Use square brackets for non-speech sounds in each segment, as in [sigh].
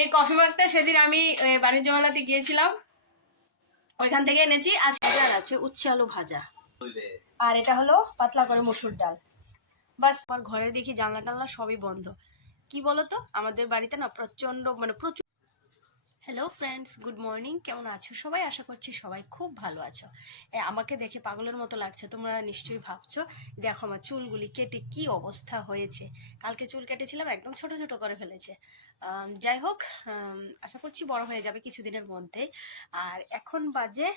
এই কফি মাগটা সেদিন আমি বাণিজ্য মেলাতে গিয়েছিলাম। ওইখান থেকে এনেছি। আর আছে উচ্ছে আলু ভাজা। আর এটা হলো পাতলা করে মসুর ডাল। বাস, আমার ঘরে দেখি জানলা টানলা সবই বন্ধ। কি বলতো? আমাদের বাড়িতে না প্রচণ্ড মানে প্রচুর হ্যালো ফ্রেন্ডস গুড মর্নিং কেমন আছো সবাই? আশা করছি সবাই খুব ভালো আছো। আমাকে দেখে পাগলের মতো লাগছে, তোমরা নিশ্চয়ই ভাবছ, দেখো আমার চুলগুলি কেটে কি অবস্থা হয়েছে। কালকে চুল কেটেছিলাম, একদম ছোট ছোট করে ফেলেছে। যাই হোক আশা করছি বড় হয়ে যাবে কিছুদিনের মধ্যেই। আর এখন বাজে,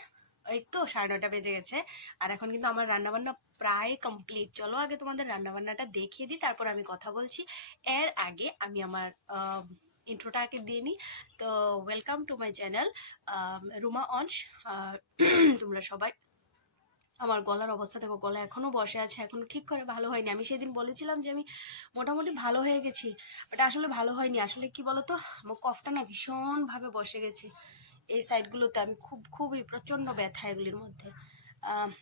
এই তো সাড়ে নটা বেজে গেছে। আর এখন কিন্তু আমার রান্নাবান্না প্রায় কমপ্লিট চলো আগে তোমাদের রান্নাবান্নাটা দেখিয়ে দিই, তারপর আমি কথা বলছি। এর আগে আমি আমার ইন্ট্রোটা আগে দিয়ে নিই। তো welcome to my channel Ruma অনস [clears throat] তোমরা সবাই আমার গলার অবস্থা দেখো, গলা এখনও বসে আছে, এখনও ঠিক করে ভালো হয়নি। আমি সেদিন বলেছিলাম যে আমি মোটামুটি ভালো হয়ে গেছি বাট আসলে ভালো হয়নি। আসলে কি বলতো, আমার কফটা না ভীষণভাবে বসে গেছে এই সাইডগুলোতে আমি খুব, খুবই প্রচণ্ড ব্যথা এগুলির মধ্যে।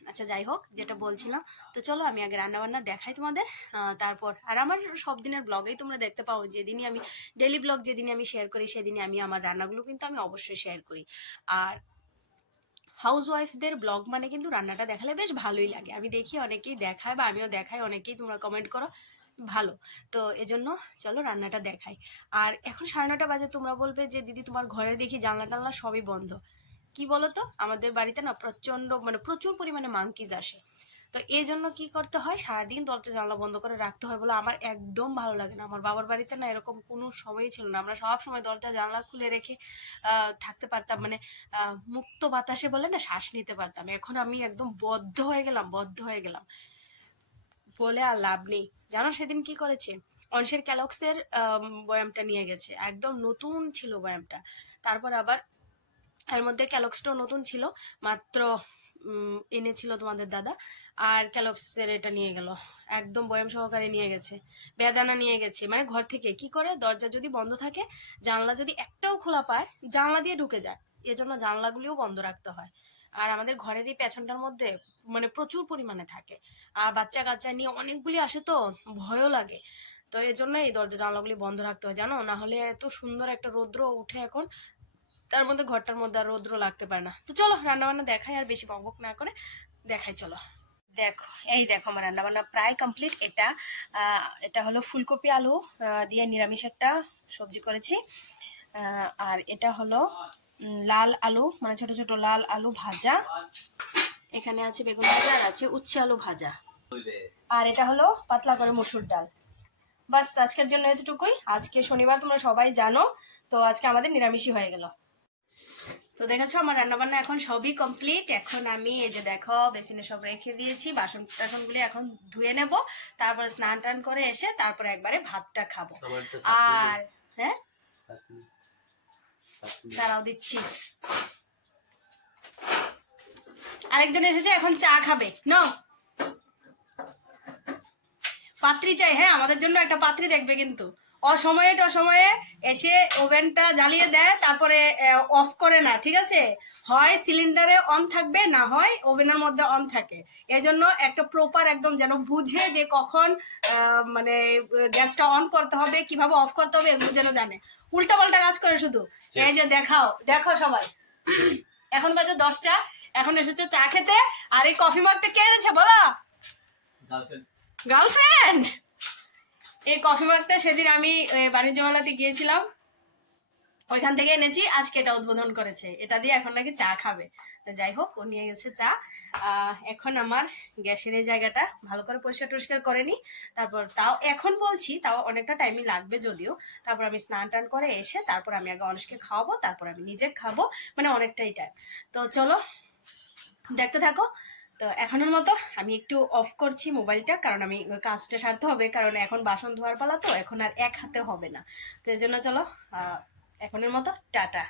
আচ্ছা যাই হোক, যেটা বলছিলাম। তো চলো, আমি আগে রান্নাবান্না দেখাই তোমাদের। তারপর, আর আমার সব দিনের ব্লগেই তোমরা দেখতে পাও, যেদিনই আমি ডেলি ব্লগ যেদিনই আমি শেয়ার করি, সেদিনই আমি আমার রান্নাগুলো কিন্তু আমি অবশ্যই শেয়ার করি। আর হাউস ওয়াইফদের ব্লগ মানে কিন্তু রান্নাটা দেখালে বেশ ভালোই লাগে। আমি দেখি অনেকেই দেখায় বা আমিও দেখাই, অনেকেই তোমরা কমেন্ট করো, ভালো। তো এজন্য চলো, রান্নাটা দেখাই। আর এখন সাড়ে নটা বাজে, তোমরা বলবে যে, দিদি, তোমার ঘরে দেখি জানলা টানলা সবই বন্ধ। কি বলো তো আমাদের বাড়িতে না প্রচণ্ড মানে প্রচুর পরিমাণে মাংকিজ আসে। তো এই জন্য কি করতে হয়? সারাদিন দরজা জানলা বন্ধ করে রাখতে হয় বলে আমার একদম ভালো লাগে না। আমার বাবার বাড়িতে না এরকম কোনো সময়ই ছিল না। আমরা সব সময় দরজা জানলা খুলে রেখে থাকতে পারতাম। মানে মুক্ত বাতাসে বলে না শ্বাস নিতে পারতাম। এখন আমি একদম বদ্ধ হয়ে গেলাম, বদ্ধ হয়ে গেলাম। বলে আর লাভ নেই। জানো সেদিন কি করেছে? অংশের ক্যালক্সের বয়ামটা নিয়ে গেছে। একদম নতুন ছিল বয়ামটা। তারপর আবার এর মধ্যে ক্যালক্সটাও নতুন ছিল, মাত্র এনেছিল তোমাদের দাদা। আর ক্যালক্সের এটা নিয়ে গেল, একদম বয়াম সহকারে নিয়ে গেছে, বেদানা নিয়ে গেছে মানে ঘর থেকে। কি করে? দরজা যদি বন্ধ থাকে, জানলা যদি একটাও খোলা পায়, জানলা দিয়ে ঢুকে যায়। এজন্য জানলাগুলিও বন্ধ রাখতে হয়। আর আমাদের ঘরের এই পেছনটার মধ্যে মানে প্রচুর পরিমাণে থাকে। আর বাচ্চা কাচ্চা নিয়ে অনেকগুলি আসে তো, ভয়ও লাগে। তো এই জন্য এই দরজা জানলাগুলি বন্ধ রাখতে হয়, জানো? না হলে এত সুন্দর একটা রৌদ্র উঠে এখন তার মধ্যে ঘরটার মধ্যে আর রৌদ্র লাগতে পারে না। তো চলো রান্না বান্না দেখাই আর বেশি বকবক না করে দেখাই, চলো। দেখো, এই দেখো আমার রান্না বান্না প্রায় কমপ্লিট এটা এটা হলো ফুলকপি আলু দিয়ে নিরামিষ একটা সবজি করেছি। আর এটা হলো লাল আলু মানে ছোট ছোট লাল আলু ভাজা। এখানে আছে বেগুন ভাজা আর আছে উচ্ছে আলু ভাজা। আর এটা হলো পাতলা করে মসুর ডাল। বাস, আজকের জন্য এতটুকুই। আজকে শনিবার, তোমরা সবাই জানো। তো আজকে আমাদের নিরামিষই হয়ে গেল। তো দেখেছ আমার রান্নাবান্না এখন সবই কমপ্লিট এখন আমি এই যে দেখো বেসিনে সব রেখে দিয়েছি বাসন টাসনগুলি এখন ধুয়ে নেব তারপরে স্নান টান করে এসে তারপরে একবারে ভাতটা খাব। আর হ্যাঁ? দাঁড়াও দিচ্ছি। আরেকজন এসেছে এখন চা খাবে। ন পাত্রী চাই হ্যাঁ আমাদের জন্য একটা পাত্রী দেখবে কিন্তু। অসময়ে অসময়ে এসে ওভেনটা জ্বালিয়ে দেয় তারপরে অফ করে না ঠিক আছে? হয় সিলিন্ডারে অন থাকবে না হয় ওভেনের মধ্যে অন থাকে। এজন্য একটা প্রপার একদম যেন বুঝে যে কখন মানে গ্যাসটা অন করতে হবে কীভাবে অফ করতে হবে এগুলো যেন জানে। উল্টা পাল্টা কাজ করে শুধু। এই যে দেখাও দেখো সবাই। এখন বাজে দশটা এখন এসেছে চা খেতে আর এই কফি মগটা কে এনেছে বলো? গার্লফ্রেন্ড এই কফি মাগটা সেদিন আমি বাণিজ্য মেলাতে গিয়েছিলাম। ওইখান থেকে এনেছি, আজকে এটা উদ্বোধন করেছে। এটা দিয়ে এখন নাকি চা খাবে। যাই হোক, ও নিয়ে গেছে চা। এখন আমার গ্যাসের এই জায়গাটা ভালো করে পরিষ্কার টরিষ্কার করেনি তারপর তাও এখন বলছি, তাও অনেকটা টাইমই লাগবে যদিও। তারপর আমি স্নান টান করে এসে, তারপর আমি আগে অনসকে খাওয়াবো, তারপর আমি নিজে খাব। মানে অনেকটাই টাইম তো চলো, দেখতে থাকো। তো এখনের মতো আমি একটু অফ করছি মোবাইলটা, কারণ আমি কাজটা সারতে হবে, কারণ এখন বাসন ধোয়ার পালা তো, এখন আর এক হাতে হবে না। তো এই জন্য চলো এখনের মতো, টাটা।